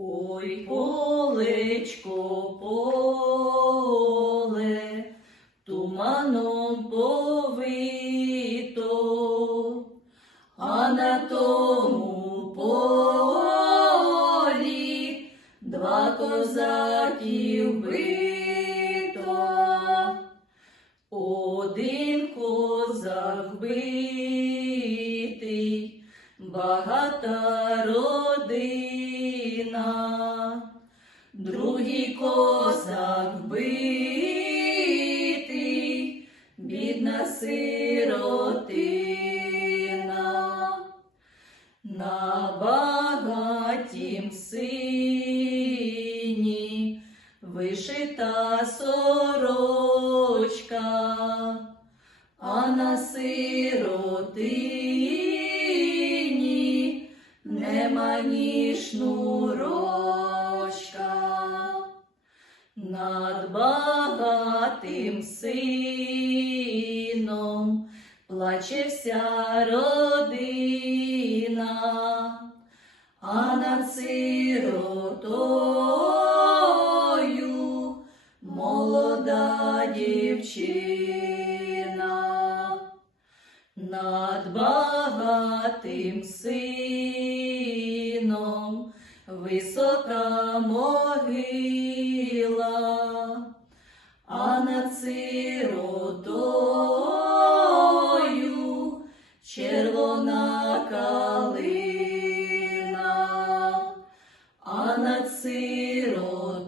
Ой, полечко, поле, туманом повито, а на тому полі два козаків бито. Один козак битий, багата родина, другий козак битий, бідна сиротина. На багатім сині вишита сорочка, а на сиротині нема ні шнурочка. Над багатим сином плаче вся родина, а над сиротою молода дівчина, над багатим сином висока могила, а над сиротою червона калина, а над сиротою